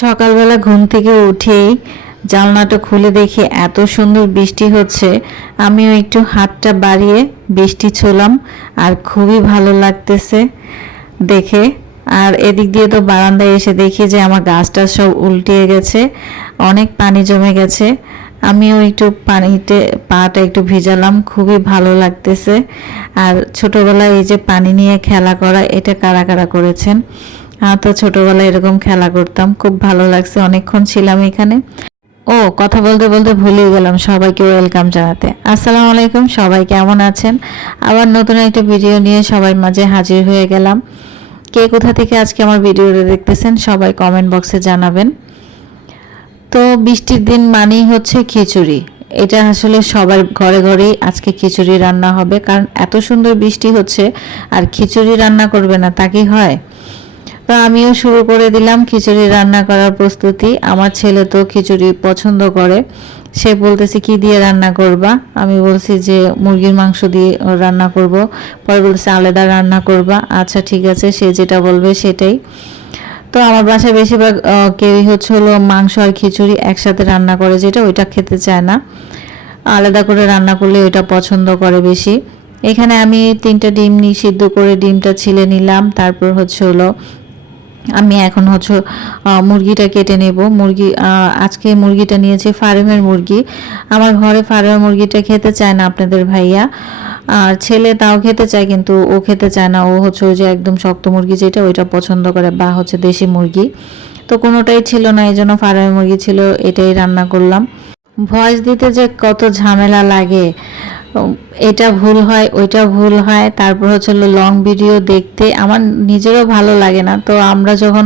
সকালবেলা ঘুম থেকে উঠেই জানলাটা খুলে দেখি এত সুন্দর বৃষ্টি হচ্ছে। আমিও একটু হাতটা বাড়িয়ে বৃষ্টি ছোলাম আর খুবই ভালো লাগতেছে দেখে। আর এদিক দিয়ে তো বারান্দায় এসে দেখি যে আমার গাছটা সব উল্টিয়ে গেছে, অনেক পানি জমে গেছে। আমিও একটু পানিতে পাটা একটু ভিজালাম, খুবই ভালো লাগতেছে। আর ছোটবেলায় এই যে পানি নিয়ে খেলা করা, এটা কারা কারা করেছেন? তো ছোটবেলায় এরকম খেলা করতাম। খুব ভালো লাগছে, অনেকক্ষণ ছিলাম এখানে। ও, কথা বলতে বলতে ভুলিয়ে গেলাম, সবাইকে ওয়েলকাম জানাতে। আসসালামু আলাইকুম, সবাই কেমন আছেন? আবার নতুন একটা ভিডিও নিয়ে সবার মাঝে হাজির হয়ে গেলাম। কে কোথা থেকে আজকে আমার ভিডিওটা দেখতেছেন, সবাই কমেন্ট বক্সে জানাবেন। তো বৃষ্টির দিন মানেই হচ্ছে খিচুড়ি। এটা আসলে সবার ঘরে ঘরেই আজকে খিচুড়ি রান্না হবে, কারণ এত সুন্দর বৃষ্টি হচ্ছে, আর খিচুড়ি রান্না করবে না, তা কি হয়? তো আমিও শুরু করে দিলাম খিচুড়ি রান্না করার প্রস্তুতি। আমার ছেলে তো খিচুড়ি পছন্দ করে। সে বলতেছে, কি দিয়ে রান্না করবা? আমি বলছি যে, মুরগির মাংস দিয়ে রান্না করব। পরে বলছে আলাদা রান্না করবা। আচ্ছা ঠিক আছে। সে যেটা বলবে সেটাই। তো আমার বাসায় বেশিরভাগ কেউই হচ্ছে হলো মাংস আর খিচুড়ি একসাথে রান্না করে, যেটা ওইটা খেতে চায় না। আলাদা করে রান্না করলে ওইটা পছন্দ করে বেশি। এখানে আমি তিনটা ডিম নি সিদ্ধ করে ডিমটা ছিলে নিলাম। তারপর হচ্ছে হলো আমি এখন হচ্ছে মুরগিটা কেটে নেব। মুরগি আজকে মুরগিটা নিয়েছি ফার্মের মুরগি। আমার ঘরে ফার্মের মুরগিটা খেতে চায় না আপনাদের ভাইয়া। আর ছেলে তাও খেতে চায়, কিন্তু ও খেতে চায় না। ও হচ্ছে ওই যে একদম শক্ত মুরগি যেটা, ওইটা পছন্দ করে বা হচ্ছে দেশি মুরগি। তো কোনোটাই ছিল না, এই জন্য ফার্মের মুরগি ছিল, এটাই রান্না করলাম। ভয়েস দিতে যে কত ঝামেলা লাগে। এটা ভুল হয়, ওইটা ভুল হয়, তারপর হচ্ছে লং ভিডিও দেখতে, আমার নিজেরও ভালো লাগে না। তো আমরা যখন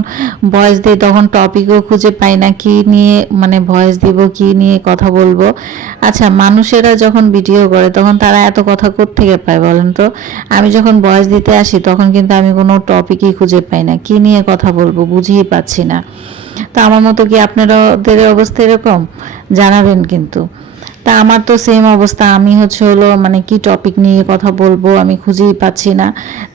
ভয়েস দিই, তখন টপিকও খুঁজে পাই না, কি নিয়ে মানে ভয়েস দিব, কি নিয়ে কথা বলব। আচ্ছা মানুষেরা যখন ভিডিও করে, তখন তারা এত কথা থেকে পায় বলেন তো? আমি যখন ভয়েস দিতে আসি, তখন কিন্তু আমি কোনো টপিকই খুঁজে পাই না, কি নিয়ে কথা বলব বুঝিয়ে পাচ্ছি না। তো আমার মতো কি আপনাদের অবস্থা এরকম? জানাবেন কিন্তু। তা আমার তো সেম অবস্থা। আমি হচ্ছে হলো মানে কি টপিক নিয়ে কথা বলব আমি খুঁজেই পাচ্ছি না।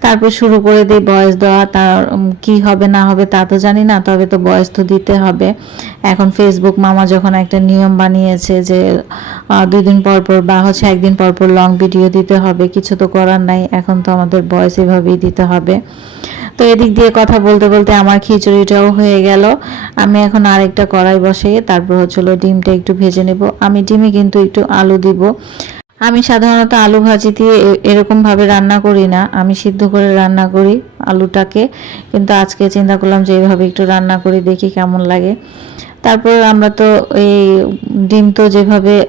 তারপর শুরু করে দিই বয়স দেওয়া, তার কি হবে না হবে তা তো জানি না, তবে তো বয়স তো দিতে হবে। এখন ফেসবুক মামা যখন একটা নিয়ম বানিয়েছে যে দুই দিন পর পর বা হচ্ছে একদিন পর পর লং ভিডিও দিতে হবে, কিছু তো করার নাই, এখন তো আমাদের বয়স এভাবেই দিতে হবে। তো এদিক দিয়ে কথা বলতে বলতে আমার খিচুড়িটাও হয়ে গেল। আমি এখন আরেকটা কড়াই বসিয়ে তারপর হচ্ছিল ডিমটা একটু ভেজে নেব। আমি ডিমে কিন্তু একটু আলু দিব। আমি সাধারণত আলু ভাজি দিয়ে এ- এরকম ভাবে রান্না করি না। আমি সিদ্ধ করে রান্না করি আলুটাকে, কিন্তু আজকে চিন্তা করলাম যে এইভাবে একটু রান্না করি, দেখি কেমন লাগে। তারপর আমরা তো এই ডিম তো যেভাবে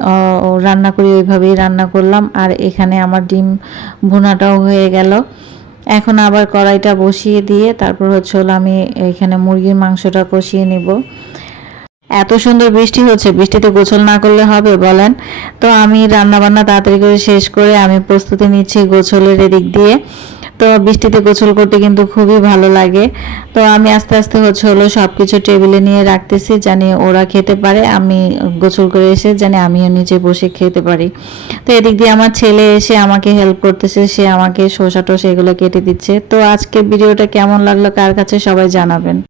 রান্না করি ওইভাবেই রান্না করলাম। আর এখানে আমার ডিম ভুনাটাও হয়ে গেল। এখন আবার কড়াইটা বসিয়ে দিয়ে তারপর হচ্ছে হলো আমি এখানে মুরগির মাংসটা কষিয়ে নিব। এত সুন্দর বৃষ্টি হচ্ছে বৃষ্টিতে গোসল না করলে হবে বলেন। তো আমি রান্নাবান্না তাড়াতাড়ি করে শেষ করে আমি প্রস্তুতি নিচ্ছি গোসলের এদিক দিয়ে। তো বৃষ্টিতে গোসল করতে কিন্তু খুবই ভালো লাগে। তো আমি আস্তে আস্তে হচ্ছে হলো সব কিছু টেবিলে নিয়ে রাখতেছি, জানি ওরা খেতে পারে। আমি গোসল করে এসে জানি আমিও নিচে বসে খেতে পারি। তো এদিক দিয়ে আমার ছেলে এসে আমাকে হেল্প করতেছে, সে আমাকে শসা টসা এগুলো কেটে দিচ্ছে। তো আজকে ভিডিওটা কেমন লাগল, কার কাছে সবাই জানাবেন।